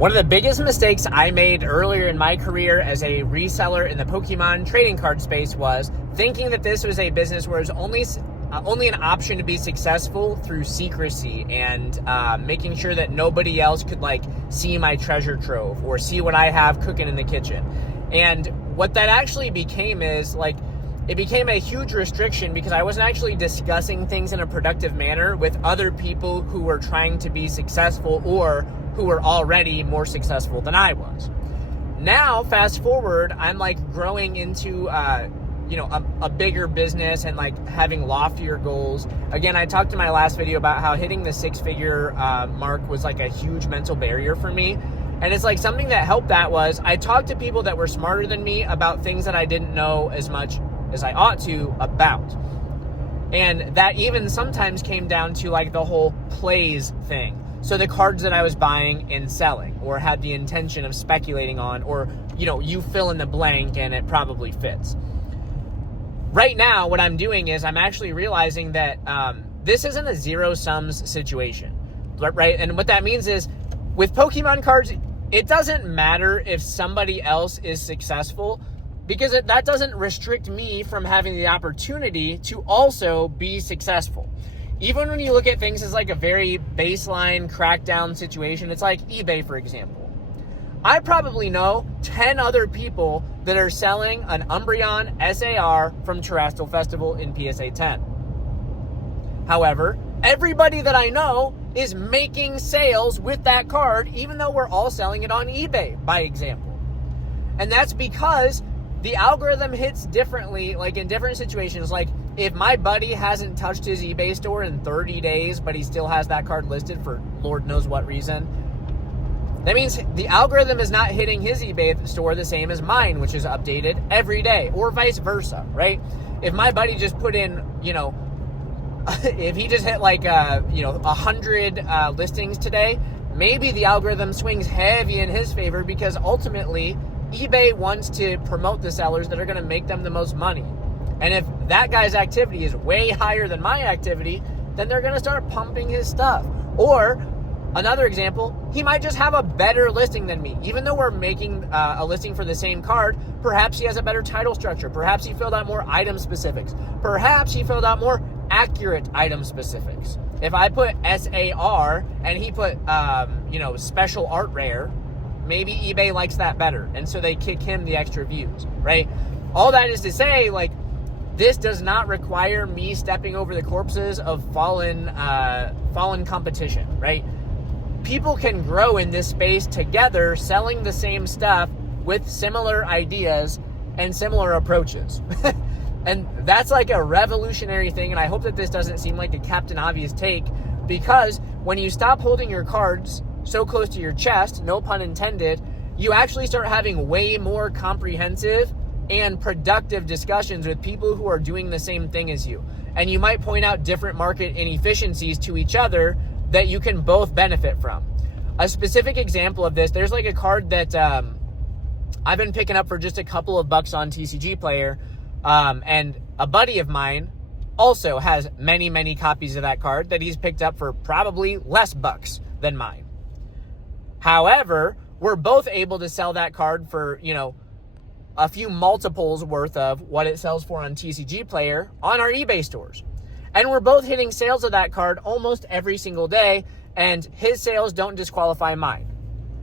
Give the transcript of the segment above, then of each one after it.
One of the biggest mistakes I made earlier in my career as a reseller in the Pokemon trading card space was thinking that this was a business where it was only an option to be successful through secrecy and making sure that nobody else could see my treasure trove or see what I have cooking in the kitchen. And what that actually became is it became a huge restriction because I wasn't actually discussing things in a productive manner with other people who were trying to be successful or who were already more successful than I was. Now, fast forward, I'm growing into a bigger business and having loftier goals. Again, I talked in my last video about how hitting the six-figure mark was a huge mental barrier for me. And it's something that helped that was I talked to people that were smarter than me about things that I didn't know as much as I ought to about. And that even sometimes came down to the whole plays thing. So the cards that I was buying and selling or had the intention of speculating on, or, you fill in the blank and it probably fits. Right now, what I'm doing is I'm actually realizing that this isn't a zero sums situation, right? And what that means is with Pokemon cards, it doesn't matter if somebody else is successful because that doesn't restrict me from having the opportunity to also be successful. Even when you look at things as a very baseline crackdown situation, it's like eBay, for example. I probably know 10 other people that are selling an Umbreon SAR from Terrestrial Festival in PSA 10. However, everybody that I know is making sales with that card, even though we're all selling it on eBay, by example. And that's because the algorithm hits differently, in different situations. If my buddy hasn't touched his eBay store in 30 days, but he still has that card listed for Lord knows what reason, that means the algorithm is not hitting his eBay store the same as mine, which is updated every day, or vice versa, right? If my buddy just put in, if he just hit 100 listings today, maybe the algorithm swings heavy in his favor because ultimately eBay wants to promote the sellers that are going to make them the most money. And if that guy's activity is way higher than my activity, then they're going to start pumping his stuff. Or another example, he might just have a better listing than me. Even though we're making a listing for the same card, perhaps he has a better title structure. Perhaps he filled out more item specifics. Perhaps he filled out more accurate item specifics. If I put SAR and he put, special art rare, maybe eBay likes that better. And so they kick him the extra views, right? All that is to say, this does not require me stepping over the corpses of fallen competition, right? People can grow in this space together, selling the same stuff with similar ideas and similar approaches. And that's a revolutionary thing. And I hope that this doesn't seem like a Captain Obvious take, because when you stop holding your cards so close to your chest, no pun intended, you actually start having way more comprehensive and productive discussions with people who are doing the same thing as you. And you might point out different market inefficiencies to each other that you can both benefit from. A specific example of this, there's a card that I've been picking up for just a couple of bucks on TCG Player, and a buddy of mine also has many, many copies of that card that he's picked up for probably less bucks than mine. However, we're both able to sell that card for, a few multiples worth of what it sells for on TCG Player on our eBay stores. And we're both hitting sales of that card almost every single day, and his sales don't disqualify mine.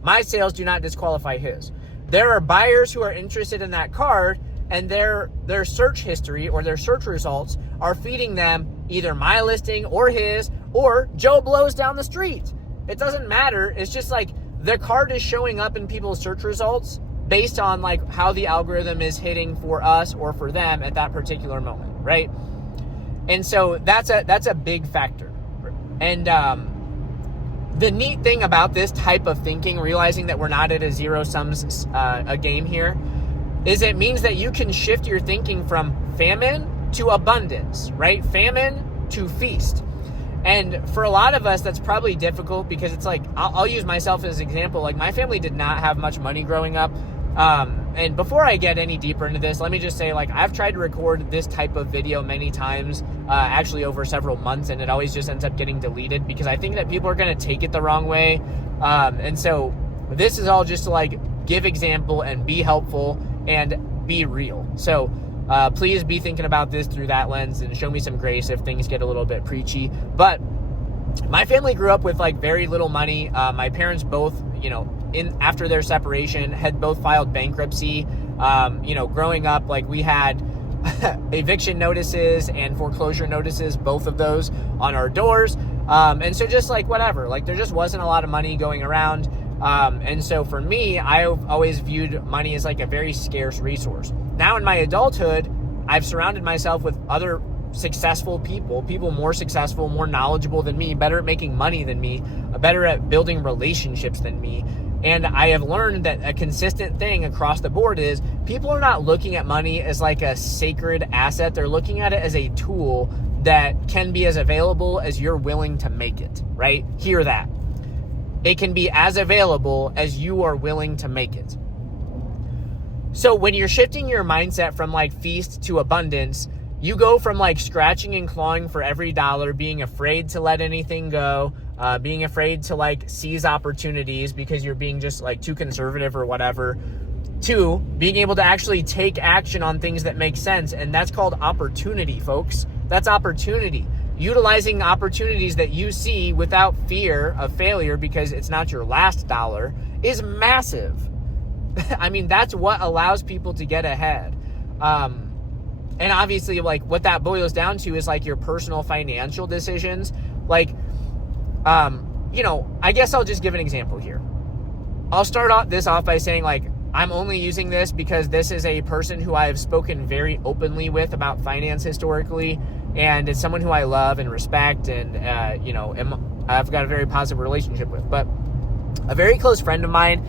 My sales do not disqualify his. There are buyers who are interested in that card, and their search history or their search results are feeding them either my listing or his or Joe Blow's down the street. It doesn't matter. It's just the card is showing up in people's search results based on how the algorithm is hitting for us or for them at that particular moment, right? And so that's a big factor. And the neat thing about this type of thinking, realizing that we're not at a zero sums a game here, is it means that you can shift your thinking from famine to abundance, right? Famine to feast. And for a lot of us, that's probably difficult because it's I'll use myself as an example. My family did not have much money growing up. And before I get any deeper into this, let me just say, I've tried to record this type of video many times, actually over several months, and it always just ends up getting deleted because I think that people are going to take it the wrong way. And so This is all just to like give example and be helpful and be real. So please be thinking about this through that lens and show me some grace if things get a little bit preachy. But my family grew up with like very little money. My parents both, after their separation, had both filed bankruptcy. Growing up, like we had eviction notices and foreclosure notices, both of those on our doors. And so just like whatever, like there just wasn't a lot of money going around. And so for me, I've always viewed money as like a very scarce resource. Now in my adulthood, I've surrounded myself with other successful people more successful, more knowledgeable than me, better at making money than me, better at building relationships than me. And I have learned that a consistent thing across the board is people are not looking at money as like a sacred asset. They're looking at it as a tool that can be as available as you're willing to make it, right? Hear that. It can be as available as you are willing to make it. So when you're shifting your mindset from like feast to abundance, you go from like scratching and clawing for every dollar, being afraid to let anything go, being afraid to like seize opportunities because you're being just like too conservative or whatever, to being able to actually take action on things that make sense. And that's called opportunity, folks. That's opportunity. Utilizing opportunities that you see without fear of failure because it's not your last dollar is massive. I mean, that's what allows people to get ahead. And obviously, like, what that boils down to is, like, your personal financial decisions. Like, I guess I'll just give an example here. I'll start off by saying, like, I'm only using this because this is a person who I have spoken very openly with about finance historically, and it's someone who I love and respect and, I've got a very positive relationship with. But a very close friend of mine,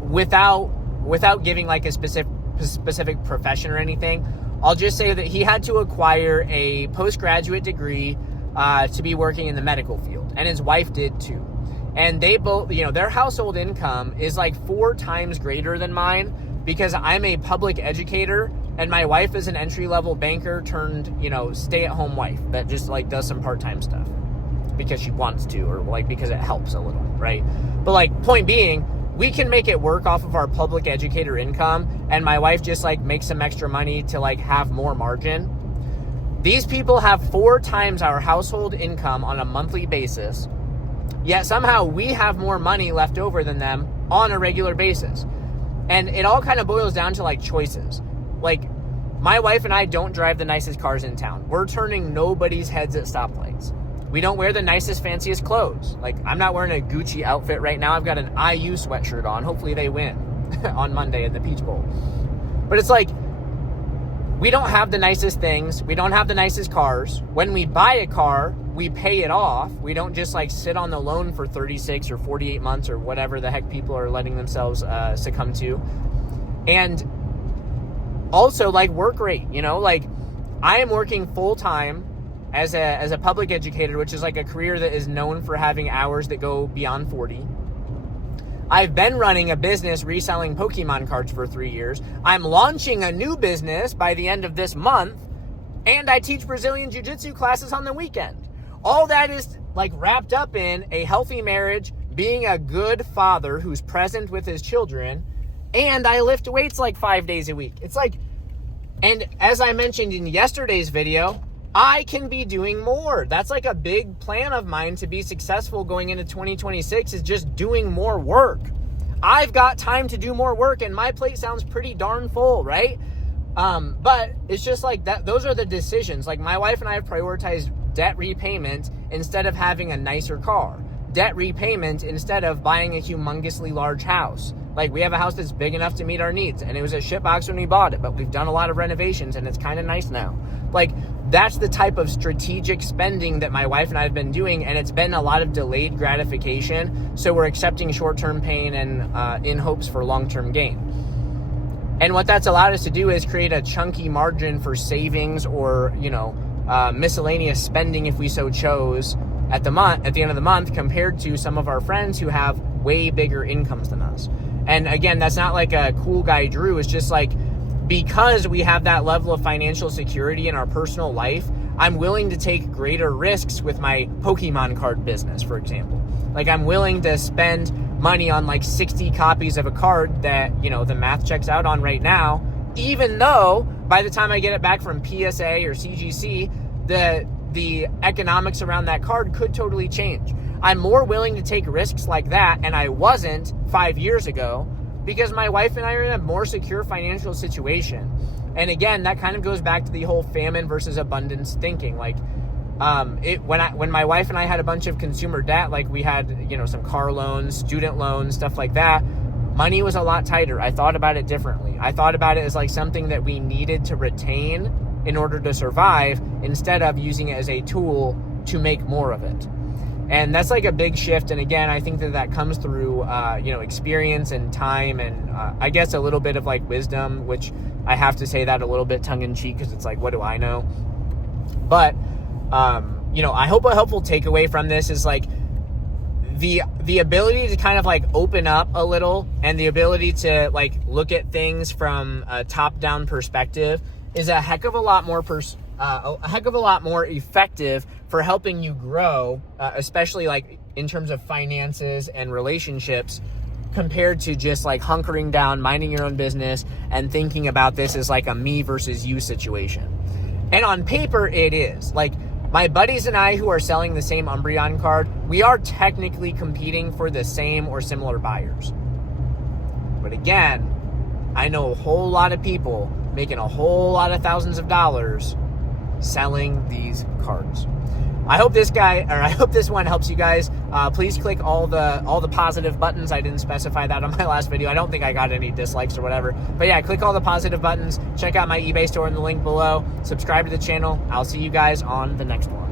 without giving, like, a specific profession or anything, I'll just say that he had to acquire a postgraduate degree to be working in the medical field, and his wife did too. And they both, their household income is like 4 times greater than mine because I'm a public educator and my wife is an entry-level banker turned, stay-at-home wife that just like does some part-time stuff because she wants to, or like because it helps a little, right? But like, point being, we can make it work off of our public educator income, and my wife just like makes some extra money to like have more margin. These people have 4 times our household income on a monthly basis, yet somehow we have more money left over than them on a regular basis. And it all kind of boils down to like choices. Like, my wife and I don't drive the nicest cars in town. We're turning nobody's heads at stoplights. We don't wear the nicest, fanciest clothes. Like, I'm not wearing a Gucci outfit right now. I've got an IU sweatshirt on. Hopefully they win on Monday at the Peach Bowl. But it's like, we don't have the nicest things. We don't have the nicest cars. When we buy a car, we pay it off. We don't just like sit on the loan for 36 or 48 months or whatever the heck people are letting themselves succumb to. And also like work rate, like I am working full time as a public educator, which is like a career that is known for having hours that go beyond 40. I've been running a business reselling Pokemon cards for 3 years. I'm launching a new business by the end of this month, and I teach Brazilian Jiu-Jitsu classes on the weekend. All that is like wrapped up in a healthy marriage, being a good father who's present with his children, and I lift weights like 5 days a week. It's like, and as I mentioned in yesterday's video, I can be doing more. That's like a big plan of mine to be successful going into 2026 is just doing more work. I've got time to do more work and my plate sounds pretty darn full, right? But it's just like that. Those are the decisions. Like, my wife and I have prioritized debt repayment instead of having a nicer car. Debt repayment instead of buying a humongously large house. Like, we have a house that's big enough to meet our needs, and it was a shitbox when we bought it, but we've done a lot of renovations and it's kind of nice now. Like, that's the type of strategic spending that my wife and I have been doing, and it's been a lot of delayed gratification. So we're accepting short-term pain and in hopes for long-term gain. And what that's allowed us to do is create a chunky margin for savings or, miscellaneous spending if we so chose at the end of the month, compared to some of our friends who have way bigger incomes than us. And again, that's not like a cool guy Drew. It's just like, because we have that level of financial security in our personal life, I'm willing to take greater risks with my Pokemon card business, for example. Like, I'm willing to spend money on like 60 copies of a card that, you know, the math checks out on right now, even though by the time I get it back from PSA or CGC, the economics around that card could totally change. I'm more willing to take risks like that, and I wasn't 5 years ago, because my wife and I are in a more secure financial situation. And again, that kind of goes back to the whole famine versus abundance thinking. Like, when my wife and I had a bunch of consumer debt, like we had, you know, some car loans, student loans, stuff like that, money was a lot tighter. I thought about it differently. I thought about it as like something that we needed to retain in order to survive, instead of using it as a tool to make more of it. And that's like a big shift. And again, I think that comes through, you know, experience and time, and I guess a little bit of like wisdom, which I have to say that a little bit tongue in cheek, because it's like, what do I know? But, you know, I hope a helpful takeaway from this is like the ability to kind of like open up a little, and the ability to like look at things from a top-down perspective is a heck of a lot more effective for helping you grow, especially like in terms of finances and relationships, compared to just like hunkering down, minding your own business, and thinking about this as like a me versus you situation. And on paper, it is. Like, my buddies and I who are selling the same Umbreon card, we are technically competing for the same or similar buyers. But again, I know a whole lot of people making a whole lot of thousands of dollars selling these cards. I hope this one helps you guys. Please click all the positive buttons. I didn't specify that on my last video. I don't think I got any dislikes or whatever. But yeah, click all the positive buttons. Check out my eBay store in the link below. Subscribe to the channel. I'll see you guys on the next one.